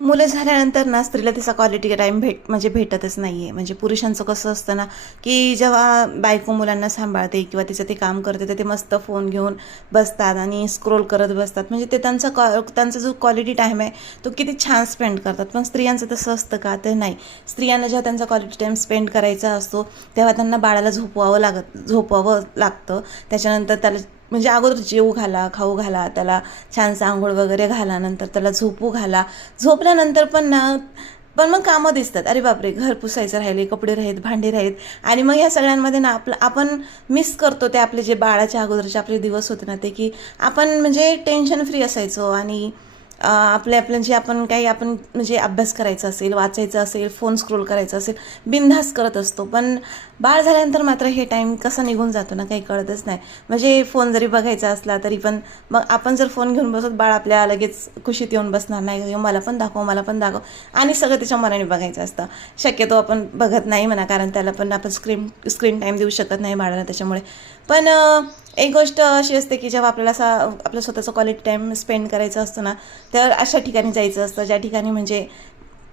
मुलं झाल्यानंतर ना स्त्रीला तिचा क्वालिटी टाईम म्हणजे भेटतच नाही आहे. म्हणजे पुरुषांचं कसं असतं ना, की जेव्हा बायको मुलांना सांभाळते किंवा तिचं ते काम करते तर ते मस्त फोन घेऊन बसतात आणि स्क्रोल करत बसतात. म्हणजे ते त्यांचा जो क्वालिटी टाईम आहे तो किती छान स्पेंड करतात. पण स्त्रियांचं तसं असतं का? तर नाही. स्त्रियांना जेव्हा त्यांचा क्वालिटी टाईम स्पेंड करायचा असतो तेव्हा त्यांना बाळाला झोपवावं लागतं. त्याच्यानंतर त्याला म्हणजे अगोदर जेवू घाला, खाऊ घाला, त्याला छानसं आंघोळ वगैरे घाला, नंतर त्याला झोपू घाला. झोपल्यानंतर पण मग कामं दिसतात. अरे बापरे, घर पुसायचं राहिले, कपडे राहीत, भांडी राहीत. आणि मग या सगळ्यांमध्ये ना आपण मिस करतो ते आपले जे बाळाच्या अगोदरचे आपले दिवस होते ना, ते की आपण म्हणजे टेन्शन फ्री असायचो आणि आपलं जे आपण म्हणजे अभ्यास करायचा असेल, वाचायचं असेल, फोन स्क्रोल करायचा असेल, बिनधास्त करत असतो. पण बाळ झाल्यानंतर मात्र हे टाईम कसा निघून जातो ना, काही कळतच नाही. म्हणजे फोन जरी बघायचा असला तरी पण मग आपण जर फोन घेऊन बसत, बाळ आपल्या लगेच कुशीत येऊन बसणार नाही, मला पण दाखव, मला पण दाखव. आणि सगळं त्याच्या मनाने बघायचं असतं. शक्यतो आपण बघत नाही म्हणा, कारण त्याला पण आपण स्क्रीन टाईम देऊ शकत नाही बाळाला त्याच्यामुळे. पण एक गोष्ट अशी असते की जेव्हा आपल्याला आपलं स्वतःचा क्वालिटी टाईम स्पेंड करायचा असतो ना, तर अशा ठिकाणी जायचं असतं ज्या ठिकाणी म्हणजे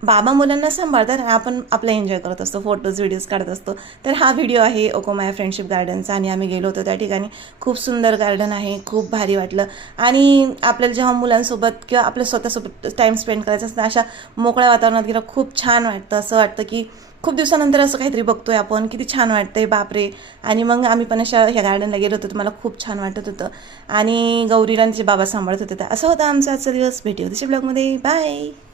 बाबा मुलांना सांभाळतात आणि आपण आपलं एन्जॉय करत असतो, फोटोज व्हिडिओज काढत असतो. तर हा व्हिडिओ आहे ओकोमाया फ्रेंडशिप गार्डनचा आणि आम्ही गेलो होतो त्या ठिकाणी. खूप सुंदर गार्डन आहे, खूप भारी वाटलं. आणि आपल्याला जेव्हा मुलांसोबत किंवा आपल्या स्वतःसोबत टाईम स्पेंड करायचा असतं अशा मोकळ्या वातावरणात गेलं खूप छान वाटतं. असं वाटतं की खूप दिवसानंतर असं काहीतरी बघतोय आपण, किती छान वाटतंय बापरे. आणि मग आम्ही पण ह्या गार्डनला गेलो होतो, मला खूप छान वाटत होतं. आणि गौरीला तिचे बाबा सांभाळत होते. तर असं होतं आमचा आजचा दिवस. भेटू दुसऱ्या ब्लॉगमध्ये. बाय.